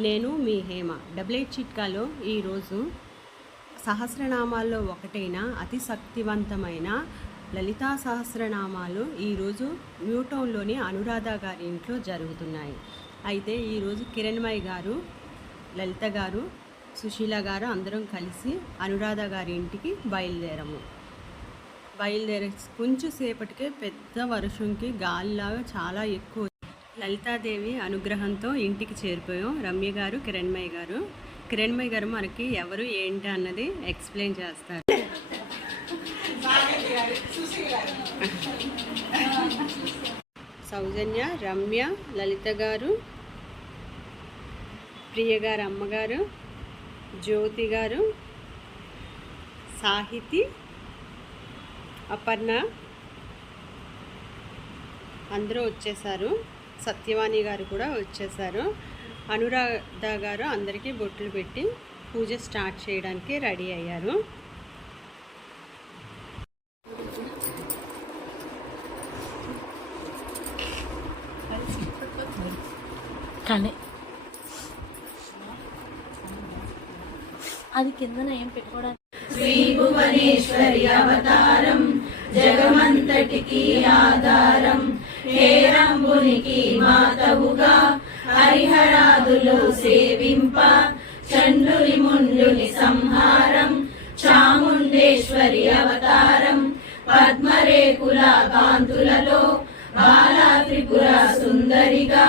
నేను మీ Hema. Double eight చిట్కాలో ఈరోజు సహస్రనామాల్లో ఒకటైన అతి శక్తివంతమైన లలితా సహస్రనామాలు ఈరోజు న్యూటౌన్లోని అనురాధ గారి ఇంట్లో జరుగుతున్నాయి. అయితే ఈరోజు కిరణ్మయి గారు, లలిత గారు, సుశీల గారు అందరం కలిసి అనురాధ గారి ఇంటికి బయలుదేరే కొంచెం సేపటికే పెద్ద వర్షంకి గాలిలాగా చాలా ఎక్కువ లలితాదేవి అనుగ్రహంతో ఇంటికి చేరిపోయాం. రమ్య గారు, కిరణ్మయి గారు మనకి ఎవరు ఏంటి అన్నది ఎక్స్ప్లెయిన్ చేస్తారు. సౌజన్య, రమ్య, లలిత గారు, ప్రియ గారు అమ్మగారు, జ్యోతి గారు, సాహితి, అపర్ణ అందరూ వచ్చేసారు. సత్యవాణి గారు కూడా వచ్చేసారు. అనురాధ గారు అందరికీ బొట్లు పెట్టి పూజ స్టార్ట్ చేయడానికి రెడీ అయ్యారు. కానీ అది కిందన ఏం పెట్టుకోవడానికి శ్రీ భువనేశ్వరి అవతారం జగమంతటికి ఆధారం హేరంబునికి మాతవుగా హరిహరాదులు సేవింప చండుని ముండుని సంహారం చాముండేశ్వరి అవతారం పద్మరేకుల కాంతులలో బాలా త్రిపుర సుందరిగా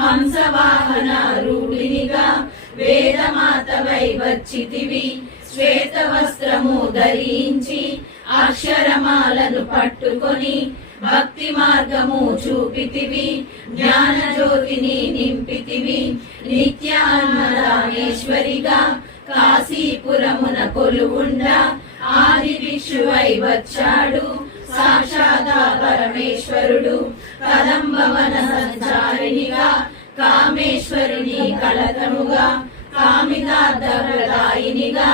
హంసవాహన రూఢినిగా వేదమాతవై వచ్చితివి శ్వేత వస్త్రము ధరించి అక్షరమాలను పట్టుకొని భక్తి మార్గము చూపితివి జ్ఞాన జ్యోతిని నింపితివి నిత్య అన్నదానేశ్వరిగా కాశీపురమున కొలువుండ ఆది భిక్షువై వచ్చాడు సాక్షాత్ పరమేశ్వరుడు కదంబవన సంచారినిగా కామేశ్వరుని కళతముగా కామితార్థప్రదాయినిగా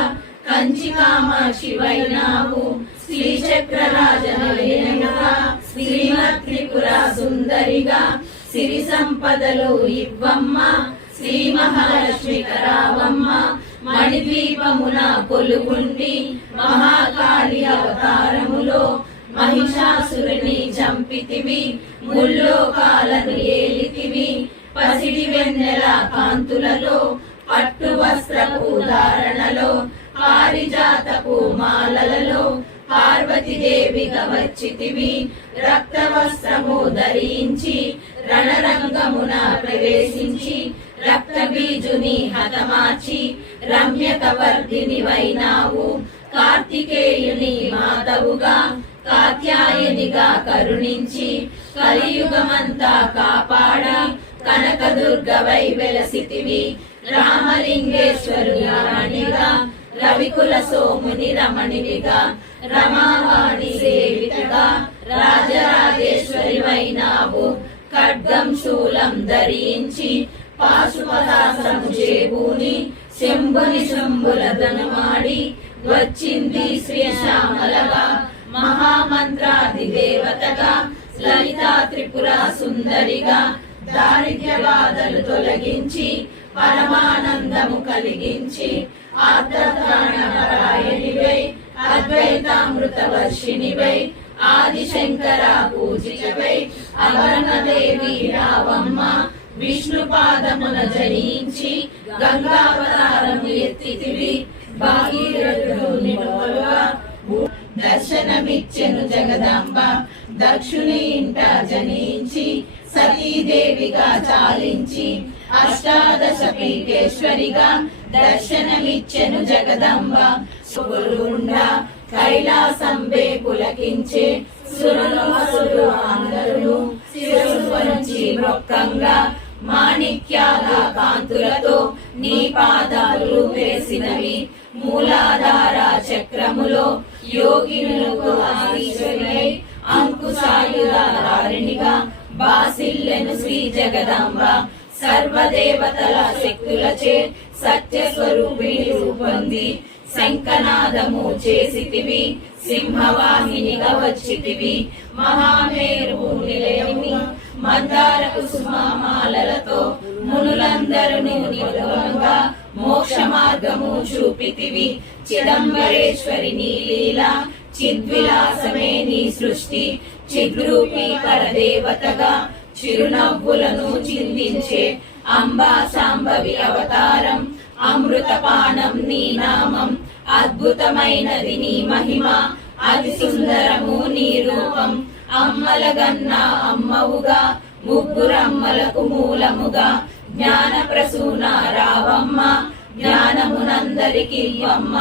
కంచి కామాక్షివైనావు శ్రీచక్రరాజనగా శ్రీమత్ త్రిపుర సుందరిగా సిరి సంపదలు ఇవ్వమ్మ శ్రీ మహాలక్ష్మి కరావమ్మ మణిద్వీపమున కొలుగుండి మహాకాళి అవతారములో మహిషాసురుని చంపితివి ముల్లోకాలను ఏలితివి పసిడి వెన్నెల కాంతులలో పట్టు వస్త్రపు ధారణలో పారిజాతపు మాలలలో పార్వతీదేవిగా వచ్చితివి రక్త వస్త్రము ధరించి రణరంగమున ప్రవేశించి రక్త బీజుని హతమార్చి రమ్యకవర్ధిని వైనావు కార్తికేయుని మాతవుగా కాత్యాయనిగా కరుణించి కలియుగమంతా కాపాడి కనకదుర్గవై వెలసితివి రామలింగేశ్వరుగా రాణిగా రవికుల సోముని రమణినిగా రమావాణి సేవితగా రాజరాజేశ్వరి వైనావు ఖడ్గం శూలం ధరించి పాశుపతాస్త్రము చేబూని శంభుని శంభుల ధనమాడి వచ్చింది శ్రీశ్యామలగా మహామంత్రాది దేవతగా లలితా త్రిపుర సుందరిగా దారిద్ర్య బాధలు తొలగించి పరమానందము కలిగించి ఆర్ద్రత్రాణపరాయణివై అద్వైతామృత వర్షిణివై ఆదిశంకర పూజితవై అవర్ణదేవి రావమ్మ విష్ణు పాదమున జయించి గంగావతారము ఎత్తితివి భాగీరథుడు నిలువగా దర్శనమిచ్చెను జగదాంబ దక్షుని ఇంట జనించి సతీదేవిగా చాలించి అష్టాదశ పీఠేశ్వరిగా దర్శనమిచ్చెను జగదంబ సుగురుండ కైలాసంబే పులకించే సురులు అసురు అందరును శిరస్సు నుంచి మొక్కంగా మాణిక్యాల కాంతులతో నీ పాదములు వేసినవి మూలాధార చక్రములో యోగినులకు ఆశీర్వై అంకుశాయుధారిణిగా బాసిల్లెను శ్రీ జగదాంబ సర్వదేవతల శక్తులచే సత్య స్వరూపిణి రూపొంది శంఖనాదము చేసితివి సింహవాహినిగా వచ్చితివి మహామేరు నిలయము మందార కుసుమాలతో మునులందరూ నిలువగా మోక్ష మార్గము చూపితివి. చిదంబరేశ్వరి నీ లీల చిద్విలాసమే నీ సృష్టి. చిద్రూపి పరదేవతగా చిరునవ్వులను చిందించే అంబా శాంభవి అవతారం. అమృతపానం నీ నామం, అద్భుతమైనది నీ మహిమ, అతి సుందరము నీ రూపం. అమ్మలగన్న అమ్మవుగా ముగ్గురమ్మలకు మూలముగా జ్ఞాన ప్రసూన రావమ్మ. జ్ఞానమునందరికి ఇవ్వమ్మ.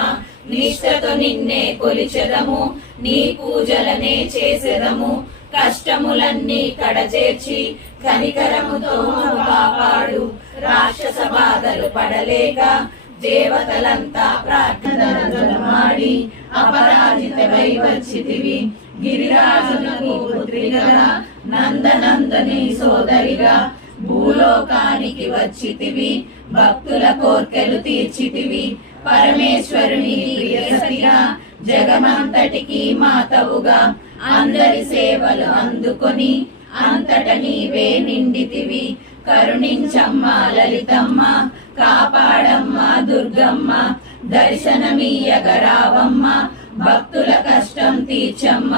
నిష్ఠతో నిన్నే కొలిచెదము, నీ పూజలనే చేసెదము. కష్టములన్నీ కడచేర్చి కనికరముతో కాపాడు. రాక్షస బాధలు పడలేక దేవతలంతా ప్రార్థనమాడి అపరాజితమై వచ్చితివి. గిరిరాజునకు పుత్రిగా నందనందని సోదరిగా భూలోకానికి వచ్చితివి. భక్తుల కోర్కెలు తీర్చితివి. పరమేశ్వరుని ప్రియసతిగా జగమంతటికి మాతవుగా అందరి సేవలు అందుకొని అంతట నీవే నిండితివి. కరుణించమ్మ లలితమ్మ, కాపాడమ్మ దుర్గమ్మ. దర్శనమీయగరావమ్మ, భక్తుల కష్టం తీర్చమ్మ.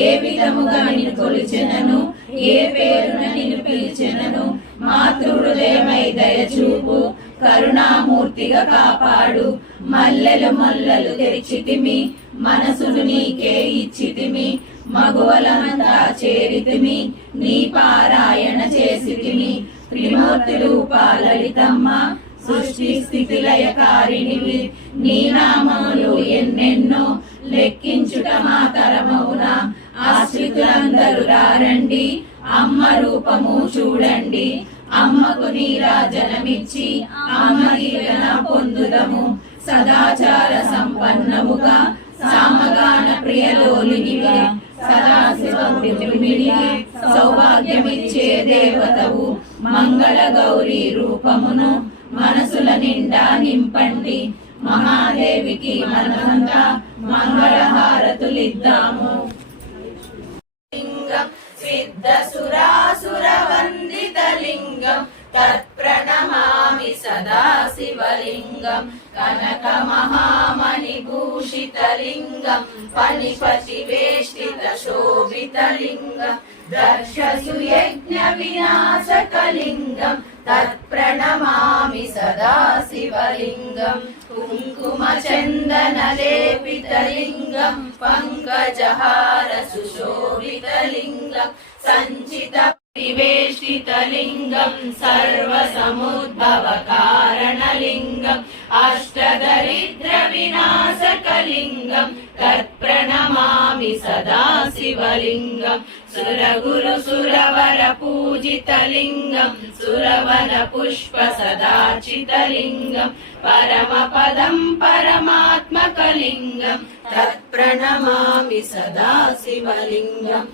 ఏ విధముగా నిన్ను కొలిచెనను, ఏ పేరున నిన్ను పిలిచెనను. మాతృహృదయమై దయచూపు, కరుణామూర్తిగా కాపాడు. మల్లెలు మల్లలు తెరిచితిమి, మనసును నీకే ఇచ్చితిమి. మగువలంతా చేరితిమి, నీ పారాయణ చేసితిమి. త్రిమూర్తి రూపా లలితమ్మ, సృష్టి స్థితి లయకారిణివి. నీ నామములు ఎన్నెన్నో, లెక్కించుట మా తరమౌనా. ఆశ్రితులందరూ రారండి, అమ్మ రూపము చూడండి. అమ్మకు నీరాజనమిచ్చి అమ్మ దీవెన పొందుదము. సదాచార సంపన్నముగా సామగాన ప్రియలోలినివి. సదాశివుడికి సౌభాగ్యమిచ్చే దేవతవు. మంగళ గౌరీ రూపమును మనసుల నిండా నింపండి. మహాదేవికి మనమంతా మంగళహారతులిద్దాము. లింగం సిద్ధ సురాసుర వందిత లింగం, తత్ప్రణమామి సదా శివలింగం. కనక మహామణి భూషిత లింగం, పనిపతి వేష్టిత శోభిత లింగం. దర్శసు యజ్ఞ వినాశకలింగం, తత్ప్రణమామి సదా శివలింగం. కుంకుమ చందన లేపిత లింగం, పంకజహార సుశోభిత లింగం. సంచిత వివేష్టిత లింగం, సర్వ సముద్భవ కారణ లింగం. అష్టదరిద్ర వినాశకలింగం, తత్ప్రణమామి సదా శివలింగం. సురగురు సురవర పూజిత లింగం, సురవన పుష్ప సదాచిత లింగం. పరమ పదం పరమాత్మకలింగం, తత్ప్రణమామి సదా శివలింగం.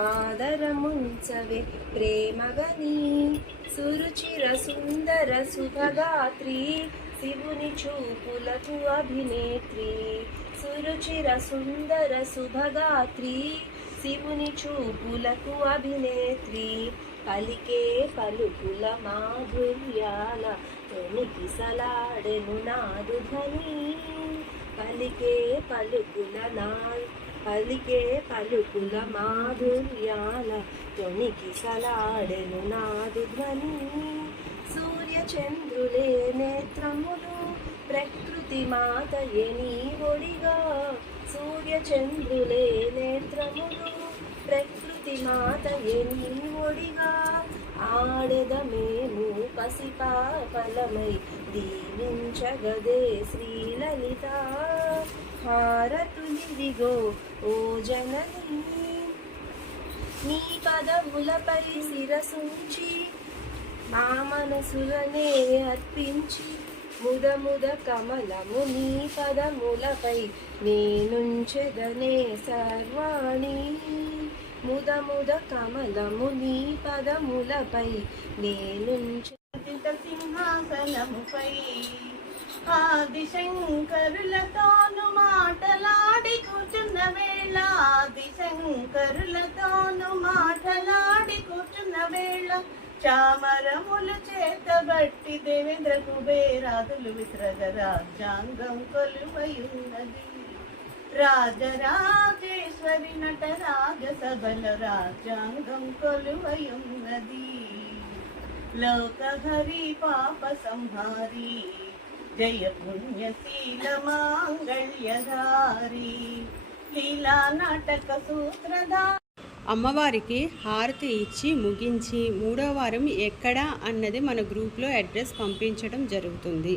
ఆదరముంచవే ప్రేమగని, సురుచిర సుందర శుభగాత్రి. శివుని చూపులకు అభినేత్రి, సురుచిర సుందర శుభగాత్రి. శివుని చూపులకు అభినేత్రి. పలికే పలుకుల మాధుర్యాల తొనికి సలాడెను నాదు ధ్వని. పలికే పలుకుల మాధుర్యాల తొనికి సలాడెను నాదు ధ్వని. సూర్య చంద్రులే నేత్రములు, ప్రకృతి మాతయే నీ ఒడిగా. సూర్య చంద్రులే నేత్రములు, ప్రకృతి మాతయే నీ ఒడిగా. ఆడెదమేము పసిపాపలమై దీవించగదే శ్రీలలిత. హారతులిదిగో ఓ జనని, నీ పదములపై శిరసుంచి మా మనసులనే అర్పించి. ముదముద కమలము నీ పదములపై నేనుంచెదనే సర్వాణి. ముదముద కమలము నీ పదములపై నేనుంచె. సింహాసనముపై ఆదిశంకరులతోను మాటలాడి కూర్చున్న వేళ, ఆదిశంకరులతోను మాటలాడి కూర్చున్న వేళ, చామరములు చేతబట్టి దేవేంద్ర కుబేరాదులు విసరగ రాజ్యాంగం కొలువయున్నది. రాజరాజేశ్వరి నట రాజసభల రాజ్యాంగం కొలువయున్నది. లోకహరి పాప సంహారి జయ పుణ్యశీల మాంగళ్యధారి లీలా నాటక సూత్రధారి. అమ్మవారికి హారతి ఇచ్చి ముగించి 3వ వారం ఎక్కడ అన్నది మన గ్రూప్లో అడ్రస్ పంపించడం జరుగుతుంది.